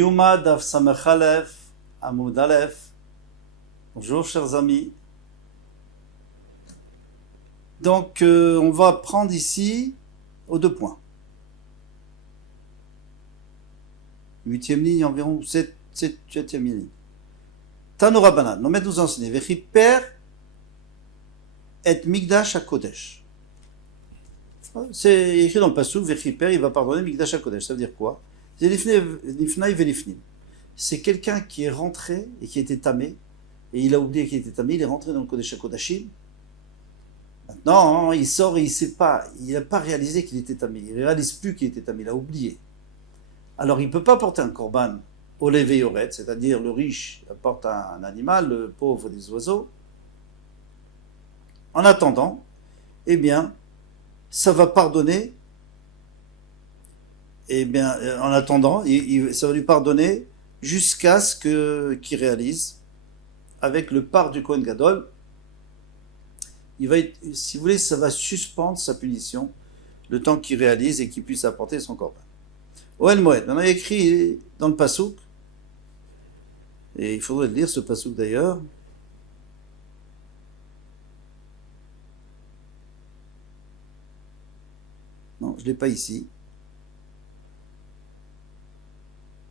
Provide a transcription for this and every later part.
Yuma Daf Samachalef Amoud Aleph. Bonjour chers amis. Donc on va prendre ici aux 2 points. 8e ligne, environ 7e ligne. Tanoura Banan, nos maîtres nous enseignent Vechiper et Migdash HaKodesh. C'est écrit dans le Passouk, Vechiper, il va pardonner Migdash HaKodesh. Ça veut dire quoi? C'est Lifnai Velifnim. C'est quelqu'un qui est rentré et qui était tamé, et il a oublié qu'il était tamé, il est rentré dans le Kodesh HaKodashim. Maintenant, il sort et il sait pas, il n'a pas réalisé qu'il était tamé, il ne réalise plus qu'il était tamé, il a oublié. Alors il ne peut pas porter un korban au levé yoret, c'est-à-dire le riche apporte un animal, le pauvre des oiseaux. En attendant, eh bien, ça va pardonner. Eh bien, en attendant, ça va lui pardonner jusqu'à ce qu'il réalise, avec le part du Kohen Gadol, il va être, si vous voulez, ça va suspendre sa punition, le temps qu'il réalise et qu'il puisse apporter son korban. Oel Moed, on a écrit dans le Passouk, et il faudrait le lire ce Passouk d'ailleurs. Non, je ne l'ai pas ici.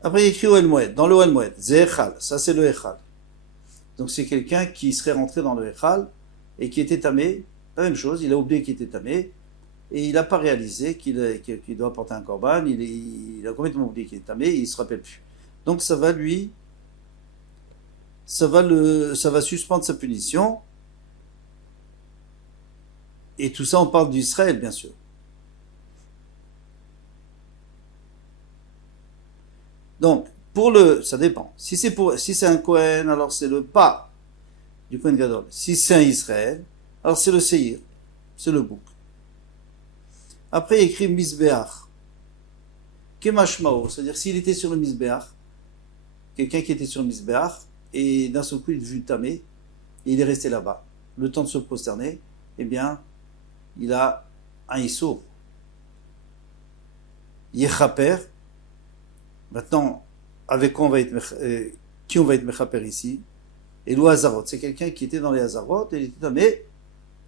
Après, il écrit Oel Moed, dans le Oel Moed, Zechal, ça c'est le Echal. Donc c'est quelqu'un qui serait rentré dans le Echal et qui était tamé, la même chose, il a oublié qu'il était tamé, et il n'a pas réalisé qu'il doit porter un korban, il a complètement oublié qu'il est tamé, et il ne se rappelle plus. Donc ça va suspendre sa punition, et tout ça on parle d'Israël bien sûr. Donc, ça dépend. Si c'est un Kohen, alors c'est le pas du Kohen Gadol. Si c'est un Israël, alors c'est le Seir, c'est le bouc. Après, il écrit Misbeach. Kemashmao, c'est-à-dire s'il était sur le Misbeach, quelqu'un qui était sur le Misbeach, et d'un seul coup il vu tamé, et il est resté là-bas, le temps de se prosterner, eh bien, il a un Issour. Yechaper. Maintenant, avec qui on va être mechaper ici? Et le Hazarot, c'est quelqu'un qui était dans les Hazarot, et il était tamé,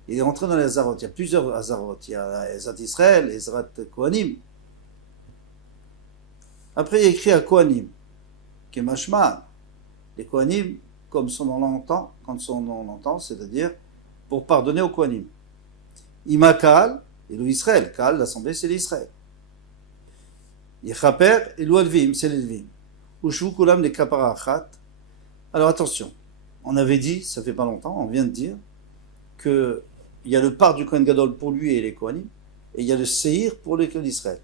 il est rentré dans les Hazarot. Il y a plusieurs Hazarot. Il y a Ezrat Israël, Ezrat Kohanim. Après, il écrit à Kohanim, Kemashman. Les Kohanim, comme son nom l'entend, quand son nom l'entend, c'est-à-dire pour pardonner aux Kohanim. Imakal, et l'Israël. Kal, l'assemblée, c'est l'Israël. Yechaper, et l'Ualvim, c'est l'Elvim. Ushvu Kulam, les Kapara Achat. Alors attention, on avait dit, ça fait pas longtemps, on vient de dire, qu'il y a le part du Kohen Gadol pour lui et les Kohanim, et il y a le Seir pour les Kohen d'Israël.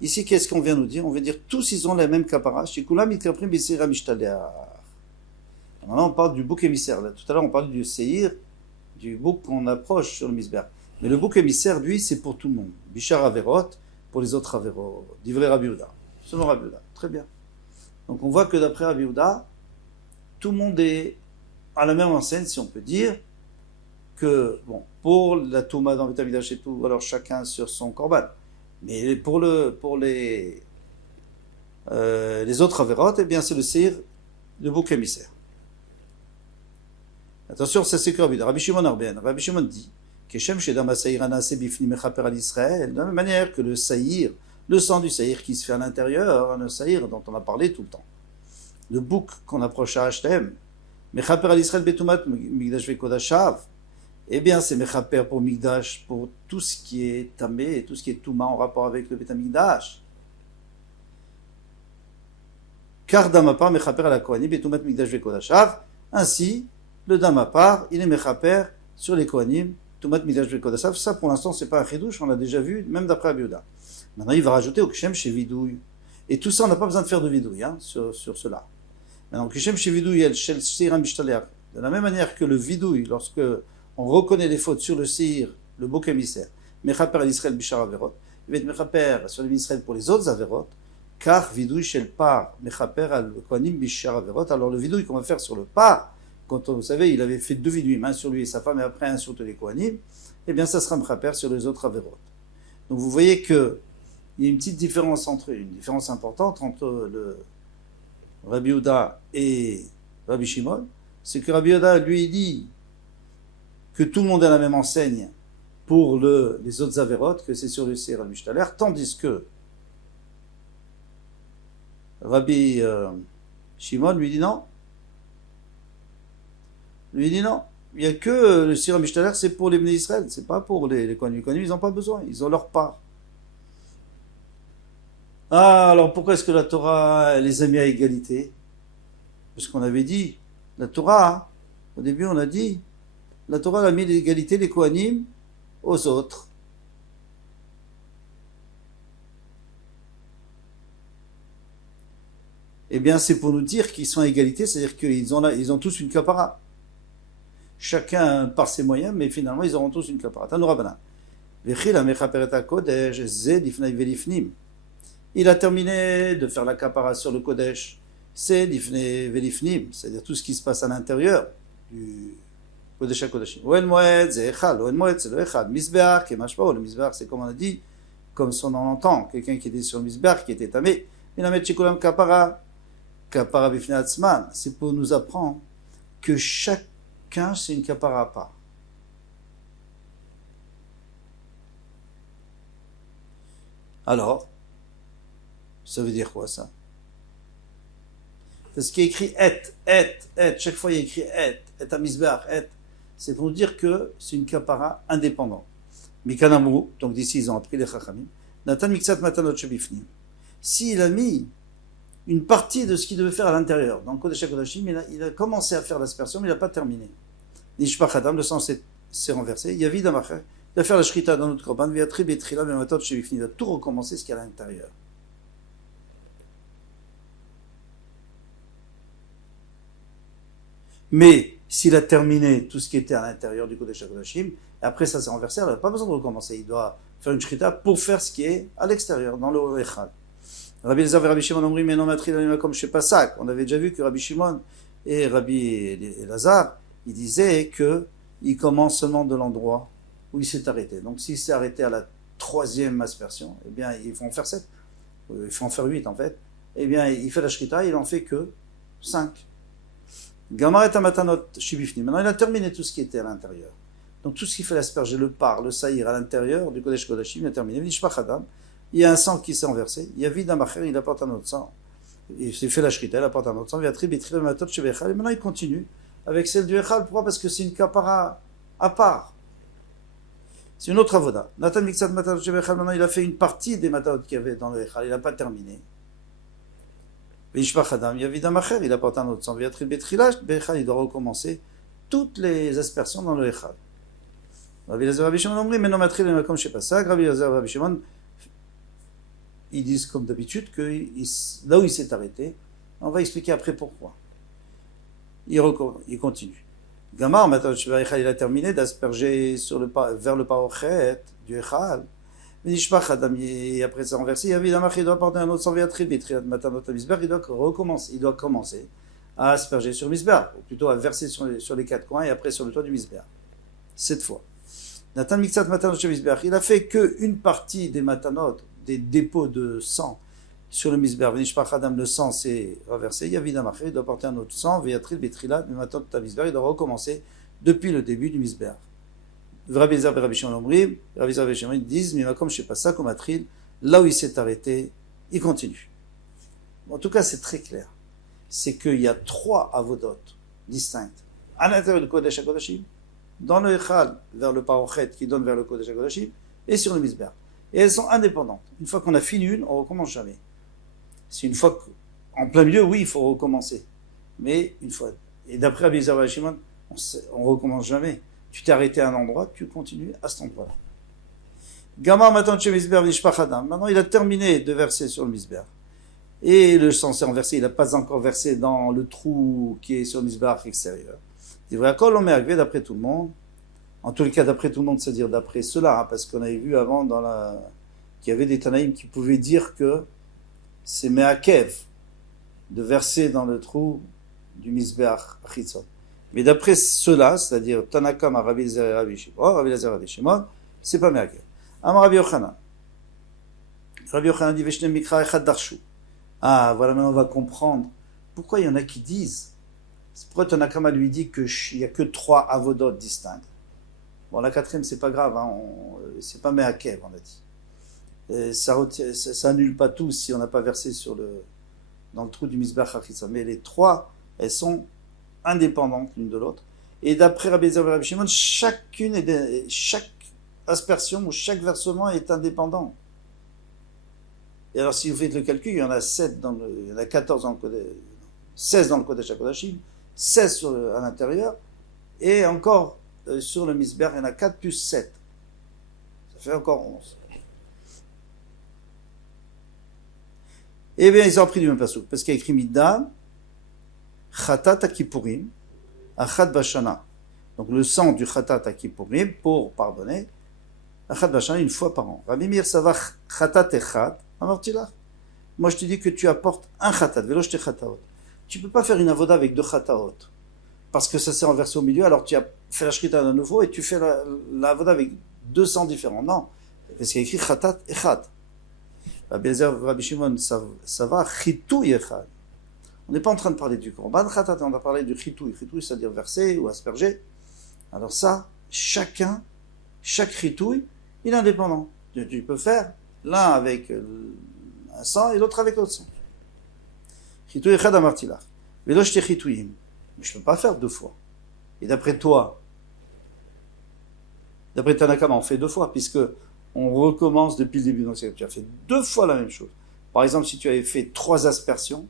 Ici, qu'est-ce qu'on vient nous dire? On vient dire tous ils ont la même kapara. Maintenant, on parle du bouc émissaire. Là, tout à l'heure, on parlait du Seir, du bouc qu'on approche sur le Misber. Mais le bouc émissaire, lui, c'est pour tout le monde. Bishar Averot, pour les autres Averot. Divrei Rabbi Yehuda. Selon Rabbi Yehuda. Très bien. Donc, on voit que d'après Rabbi Yehuda, tout le monde est à la même enseigne, si on peut dire, que, bon, pour la Touma dans Betamidash et tout, alors chacun sur son korban. Mais pour les autres Averot, eh bien, c'est le Seir, le bouc émissaire. Attention, ça c'est que Rabbi Shimon Arben. Rabbi Shimon dit, Keshem Shedam Saïrana Sebifni Mechaper al Israël, de la même manière que le Saïr, le sang du Saïr qui se fait à l'intérieur, le Saïr dont on a parlé tout le temps. Le bouc qu'on approche à Hachem, Mechaper al Israël Betumat Migdash Vekodashav, eh bien c'est Mechaper pour Migdash, pour tout ce qui est Tamé et tout ce qui est Touma en rapport avec le Betamigdash. Car Damapar Mechaper al Kohanim Betumat Migdash Vekodashav, ainsi, le Damapar, il est Mechaper sur les Kohanim, Tumat Migdash Vekodashav. Ça pour l'instant c'est pas un chidouche, on l'a déjà vu, même d'après Rabbi Yehuda. Maintenant il va rajouter au Kishem chez Vidouille. Et tout ça on n'a pas besoin de faire de Vidouille sur cela. Maintenant, Kishem chez Vidouille, el Shel Seir Mishtaler, de la même manière que le Vidouille, lorsque on reconnaît les fautes sur le Seir, le bouc émissaire, Mechaper al Israël Bishar Averot, il va être Mechaper sur les Israël pour les autres Averot, car Vidouille Shel Par, Mechaper al Kohanim Bishar Averot. Alors le Vidouille qu'on va faire sur le Par, quand vous savez, il avait fait 2 vidouim, un sur lui et sa femme, et après un sur tous les Kohanim, eh bien ça sera Mechaper sur les autres Averot. Donc vous voyez qu'il y a une petite différence une différence importante entre Rabbi Yehuda et Rabbi Shimon, c'est que Rabbi Yehuda lui dit que tout le monde a la même enseigne pour les autres avérotes, que c'est sur le Seir al-Mishtaler, tandis que Rabbi Shimon lui dit non. Lui dit non. Il n'y a que le Seir al-Mishtaler, c'est pour les Bnei Israël, c'est pas pour les Kohanim. Les Kohanim, ils n'ont pas besoin, ils ont leur part. Ah, alors pourquoi est-ce que la Torah les a mis à égalité? Parce qu'on avait dit, la Torah, au début on a dit, la Torah a mis l'égalité des Kohanim aux autres. Eh bien, c'est pour nous dire qu'ils sont à égalité, c'est-à-dire qu'ils ont tous une kapara. Chacun par ses moyens, mais finalement, ils auront tous une kapara. Tanu Rabbanan. Il a terminé de faire la kapara sur le Kodesh. C'est l'ifne velifnim, c'est-à-dire tout ce qui se passe à l'intérieur du Kodesh HaKodashim. Oel Moed, c'est Echad. Oel Moed, c'est le Echad. Misbeach, et Mashpao. Le Misbeach, c'est comme on a dit, comme son nom l'entend, quelqu'un qui était sur le Misbeach, qui était tamé. Minamet Chikulam Kapara. Kapara Bifne Atzman. C'est pour nous apprendre que chacun, c'est une kapara à part. Alors, ça veut dire quoi ça? Parce qu'il y a écrit et, chaque fois il y a écrit et amizbeach, et, c'est pour nous dire que c'est une kapara indépendante. Mikanamu, donc d'ici ils ont appris les chachamim, Natan miksat matanot shebifnim. S'il a mis une partie de ce qu'il devait faire à l'intérieur, dans le Kodesh HaKodashim, il a commencé à faire l'aspersion, mais il n'a pas terminé. Nishpach Adam, le sang s'est renversé, Yavid Amacher, il va faire la shrita dans notre korban, Viatri betrila bematot shebifnim, il va tout recommencer ce qu'il y a à l'intérieur. Mais s'il a terminé tout ce qui était à l'intérieur du Kodesh HaKodashim, et après ça s'est renversé, il n'a pas besoin de recommencer. Il doit faire une shrita pour faire ce qui est à l'extérieur, dans le Echad. Rabbi Elazar et Rabbi Shimon ont dit, mais non, matri l'anima comme chez Passak. On avait déjà vu que Rabbi Shimon et Rabbi Elazar, ils disaient qu'il commence seulement de l'endroit où il s'est arrêté. Donc s'il s'est arrêté à la 3e aspersion, eh bien, il faut en faire 7. Il faut en faire 8 en fait. Eh bien, il fait la shrita, il en fait que 5. Gamar et Amatanot Shibifni. Maintenant, il a terminé tout ce qui était à l'intérieur. Donc, tout ce qui fait l'asperger, le par, le saïr à l'intérieur du Kodesh Kodashim, il a terminé. Il y a un sang qui s'est renversé. Il y a vide un macher, il apporte un autre sang. Il s'est fait la shrita, il apporte un autre sang. Et maintenant, il continue avec celle du Echal. Pourquoi? Parce que c'est une kapara à part. C'est une autre avoda. Nathan Miksat Matanot Shebechal, maintenant, il a fait une partie des matanot qu'il y avait dans le Echal. Il n'a pas terminé. Il apporte un autre sang. Il doit recommencer toutes les aspersions dans le Echad. Rabbi Elazar et Rabbi Shimon ont dit, mais non, matri le makom, je sais pas ça. Rabbi Elazar et Rabbi Shimon, ils disent comme d'habitude que là où il s'est arrêté, on va expliquer après pourquoi. Il continue. Gamar, maintenant, il a terminé d'asperger vers le parochet du Echad. Et après ça renversé, il doit apporter un autre sang, il doit recommencer, à asperger sur le misbar, ou plutôt à verser sur les 4 coins et après sur le toit du misbar. 7 fois. Nathan Miksat Matanot chez misbar, il a fait qu'une partie des matanot, des dépôts de sang sur le misbar. Le sang s'est renversé, il doit apporter un autre sang, il doit recommencer depuis le début du misbar. Rabbi Elazar et Rabbi Shimon ils disent, mais comme je ne sais pas ça, comme Atril, là où il s'est arrêté, il continue. En tout cas, c'est très clair. C'est qu'il y a 3 avodot distinctes à l'intérieur du Kodesh HaKodashim, dans le Echal, vers le Parochet qui donne vers le Kodesh HaKodashim, et sur le Mizbeach. Et elles sont indépendantes. Une fois qu'on a fini une, on ne recommence jamais. C'est une fois qu'en plein milieu, oui, il faut recommencer. Mais une fois. Et d'après Rabbi Elazar et Rabbi Shimon, on ne recommence jamais. Tu t'es arrêté à un endroit, tu continues à cet endroit-là. Gamar Matan chez Misber Nishpach Adam. Maintenant, il a terminé de verser sur le Misber. Et le sang s'est renversé, il n'a pas encore versé dans le trou qui est sur le Misber extérieur. Il devrait accord l'homme est d'après tout le monde. En tous les cas, d'après tout le monde, c'est-à-dire d'après cela, hein, parce qu'on avait vu avant qu'il y avait des Tanaïm qui pouvaient dire que c'est Meakev de verser dans le trou du Misber Achitzot. Mais d'après cela, c'est-à-dire Tanakam, Rabbi Elazar et Rabbi Shimon, c'est pas Meakev. Amar Rabbi Yochanan. Rabbi Yochanan dit Veshne Mikra Echad Darshu. Ah, voilà, maintenant on va comprendre pourquoi il y en a qui disent, pourquoi Tanakama lui dit qu'il n'y a que 3 avodotes distinctes? Bon, la 4e, c'est pas grave, hein, c'est pas Mehakev, on a dit. Et ça annule pas tout si on n'a pas versé dans le trou du Mizbeach HaChitzon. Mais les 3, elles sont indépendantes l'une de l'autre. Et d'après Rabbi Eliezer et Rabbi Shimon, chaque aspersion ou chaque versement est indépendant. Et alors, si vous faites le calcul, il y en a 7 il y en a 14 dans le Kodesh, 16 dans le Kodesh HaKodashim, 16 à l'intérieur, et encore sur le Mizbeach, il y en a 4 plus 7. Ça fait encore 11. Eh bien, ils ont appris du même passouk, parce qu'il y a écrit Midda, Chatat Akipurim, Achat Bashana. Donc le sang du Chatat Akipurim pour pardonner, Achat Bashana une fois par an. Rabbi Meir Sava Chatat Echad, Amartilach. Moi je te dis que tu apportes un Chatat, Velo Shte Chataot. Tu peux pas faire une avoda avec 2 Chataot, parce que ça s'est renversé au milieu, alors tu as fait la shrita de nouveau et tu fais la avoda avec 2 sangs différents. Non, parce qu'il y a écrit Chatat Echad. Rabbi Eliezer, Rabbi Shimon, ça va, chitouy echad. On n'est pas en train de parler du korban chatat, on va parler du chitouy. Chitouy, c'est-à-dire verser ou asperger. Alors ça, chaque chitouy, il est indépendant. Tu peux faire l'un avec un sang et l'autre avec l'autre sang. Chitouy echad amartilach. Velo shte chitouyim. Mais je ne peux pas faire 2 fois. Et d'après toi, d'après Tanakama, on fait 2 fois, puisque on recommence depuis le début. Donc, tu as fait 2 fois la même chose. Par exemple, si tu avais fait 3 aspersions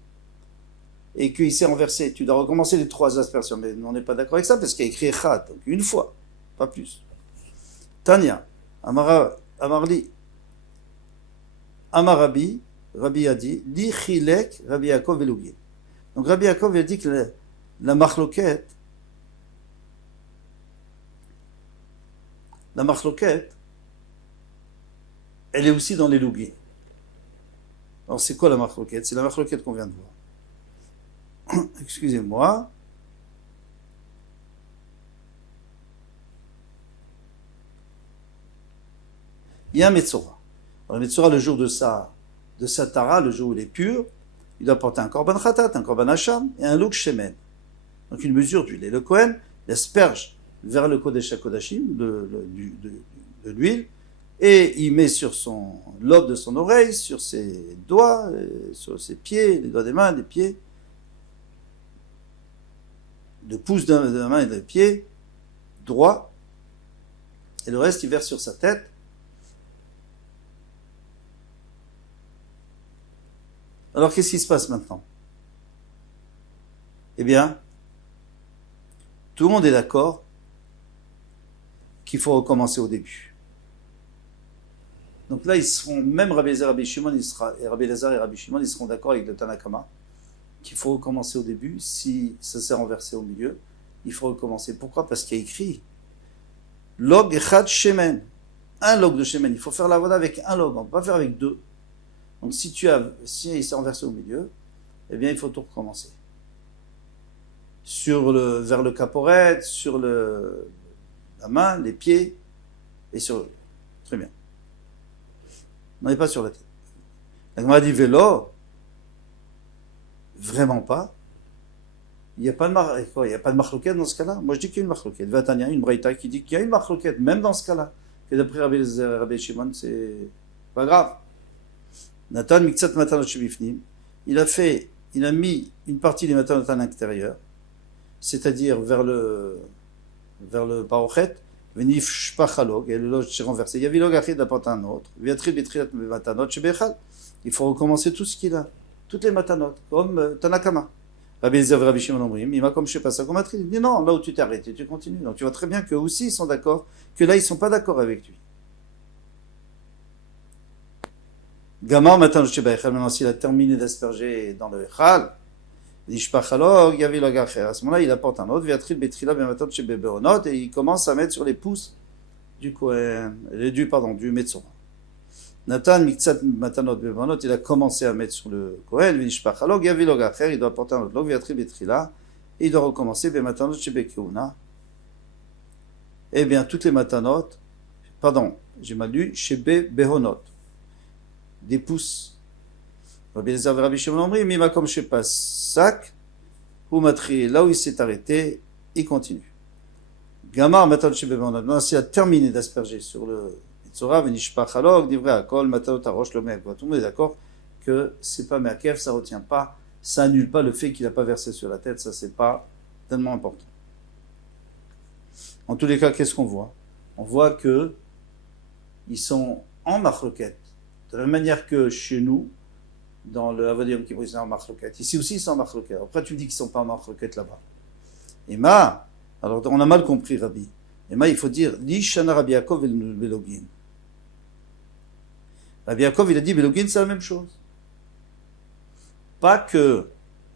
et qu'il s'est renversé, tu dois recommencer les 3 aspersions. Mais on n'est pas d'accord avec ça parce qu'il y a écrit Echad, donc une fois, pas plus. Tanya, Amarli, Amarabi, Rabbi a dit, Li Chilek, Rabbi Yaakov Velugin. Donc Rabbi Yaakov a dit que la machloket, elle est aussi dans les lougis. Alors c'est quoi la machloket? C'est la machloket qu'on vient de voir. Excusez-moi. Il y a un Metzora. Alors le Metzora, le jour de sa Tara, le jour où il est pur, il doit porter un korban khatat, un korban hacham et un louk shemen. Donc une mesure d'huile. Et le Kohen l'asperge vers le Kodesh HaKodashim de l'huile, et il met sur son lobe de son oreille, sur ses doigts, sur ses pieds, les doigts des mains, des pieds, le pouce de la main et des pieds, droit, et le reste il verse sur sa tête. Alors qu'est-ce qui se passe maintenant? Eh bien, tout le monde est d'accord qu'il faut recommencer au début. Donc là, ils seront, même Rabbi Eliezer et Rabbi Shimon, ils seront d'accord avec le Tanakama qu'il faut recommencer au début. Si ça s'est renversé au milieu, il faut recommencer. Pourquoi? Parce qu'il y a écrit log echad shemen, un log de shemen. Il faut faire la voda avec un log, on ne peut pas faire avec 2. Donc si il s'est renversé au milieu, eh bien il faut tout recommencer. Vers le caporet, sur la main, les pieds, et sur... Très bien. Non, et pas sur la tête. La Gemara dit vélo, vraiment pas. Il n'y a pas de machloket dans ce cas-là. Moi je dis qu'il y a une machloket. Vatania, une braïta qui dit qu'il y a une machloket, même dans ce cas-là. Que d'après Rabbi Eliezer et Rabbi Shimon, c'est pas grave. Nathan miktsat matanot shebifnim. Il a mis une partie des matanot à l'intérieur, c'est-à-dire vers le parochet, venif shpachalog, et le log s'est renversé. Il y avait log achid d'apporter un autre. Viatril betrilat matanot shebechal. Il faut recommencer tout ce qu'il a, toutes les matanot, comme Tanakama. Rabbi Eliezer et Rabbi Shimon Omrim, il m'a comme je sais pas ça, comme un tri. Il dit non, là où tu t'es arrêté, tu continues. Donc tu vois très bien qu'eux aussi ils sont d'accord, que là ils sont pas d'accord avec lui. Gamar matin maintenant s'il a terminé d'asperger dans le Echal, l'Ishpachalog, Yavi Lagacher. À ce moment-là, il apporte un autre, Viatril Betrila Bematot chez Beberonot, et il commence à mettre sur les pouces du Kohen, du Metzora. Nathan Miktsat Matanot Beberonot, il a commencé à mettre sur le Kohen, l'Ishpachalog, Yavi Lagacher, il doit apporter un autre log, Viatril Betrila, et il doit recommencer Bematanot chez Bekeuna. Eh bien, toutes les Matanot, j'ai mal lu, chez Behonot. Des pouces. Rabbi Eliezer et Rabbi Shimon Omri, Mima comme chez Pasak, ou Matri, là où il s'est arrêté, il continue. Gamar Matan Shebebon, s'il a terminé d'asperger sur le Tzora, Venishpach Halog, Divrei Akol, Matanot Arosh Lomeh. Tout le monde est d'accord que c'est pas Meakev, ça retient pas, ça annule pas le fait qu'il n'a pas versé sur la tête, ça c'est pas tellement important. En tous les cas, qu'est-ce qu'on voit? On voit que ils sont en machloket, de la même manière que chez nous, dans le Avodim qui sont en machloket. Ici aussi, ils sont en machloket. Après, tu dis qu'ils ne sont pas en machloket là-bas. Et alors on a mal compris Rabbi. Et il faut dire, Lishana Rabbi Yaakov et le Belogin. Rabbi Yaakov, il a dit, Belogin, c'est la même chose. Pas que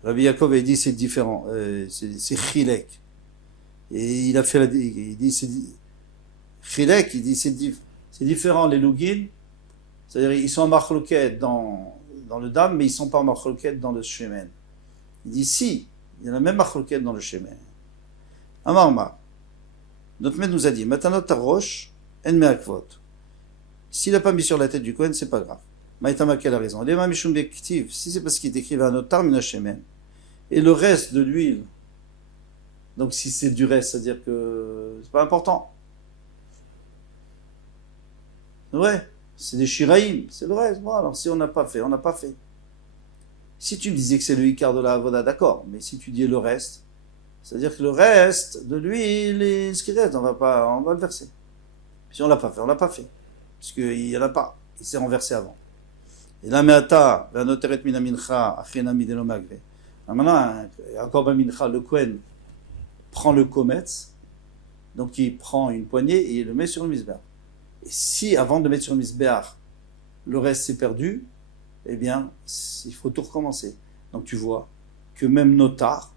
Rabbi Yaakov a dit, c'est différent, c'est chilek. Et il a fait il dit, c'est chilek, il dit, c'est différent, les Lugin. C'est-à-dire, ils sont en machloket dans le dam, mais ils ne sont pas en machloket dans le shemen. Il dit, si, il y a la même machloket dans le shemen. Amar, notre maître nous a dit, Matanot Tarosh, En Meakvot. S'il n'a pas mis sur la tête du Kohen, c'est pas grave. Maïtama, quelle a raison? Si c'est parce qu'il est écrit un notar, Minashemen. Et le reste de l'huile, donc si c'est du reste, c'est-à-dire que c'est pas important. Ouais, c'est des shiraïm, c'est le reste. Bon, alors si on n'a pas fait, on n'a pas fait. Si tu me disais que c'est le Icar de la Avoda, d'accord, mais si tu dis le reste, c'est-à-dire que le reste de l'huile, ce qui reste, on va le verser. Si on l'a pas fait, on l'a pas fait. Parce qu'il n'y en a pas. Il s'est renversé avant. Et là, me'ata, ve'anoteret min hamincha, achena mideno magre. Maintenant, encore ben mincha, le Kohen prend le kometz, donc il prend une poignée et il le met sur le misbeach. Et si, avant de mettre sur le misbeach, le reste s'est perdu, eh bien, il faut tout recommencer. Donc tu vois que même notar,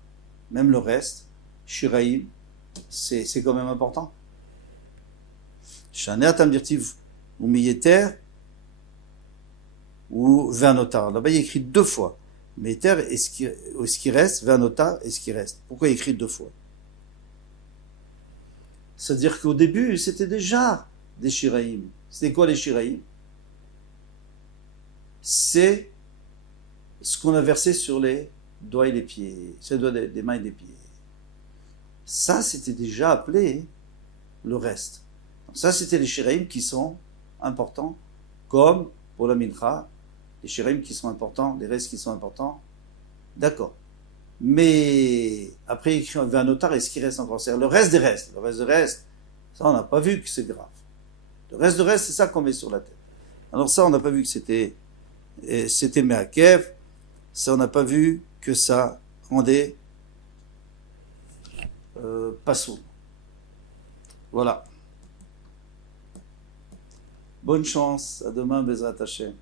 même le reste, shiraïm, c'est quand même important. Shané atam dirtiv ou miyeter ou vernotar. Là-bas, il est écrit 2 fois. Miyeter et ce qui reste, vernotar et ce qui reste. Pourquoi il est écrit 2 fois? C'est-à-dire qu'au début, c'était déjà des shiraïm. C'était quoi les shiraïm? C'est ce qu'on a versé sur les doigts et les pieds, sur les doigts des mains et des pieds. Ça, c'était déjà appelé le reste. Donc ça, c'était les shiraïm qui sont importants, comme pour la mincha, les shiraïm qui sont importants, les restes qui sont importants. D'accord. Mais après, il écrit un notar et ce qui reste encore, c'est le reste des restes. Le reste des restes, ça, on n'a pas vu que c'est grave. Le reste de reste, c'est ça qu'on met sur la tête. Alors ça, on n'a pas vu que c'était Meakev. Ça, on n'a pas vu que ça rendait Passoul. Voilà. Bonne chance. À demain, Bezrat Hashem.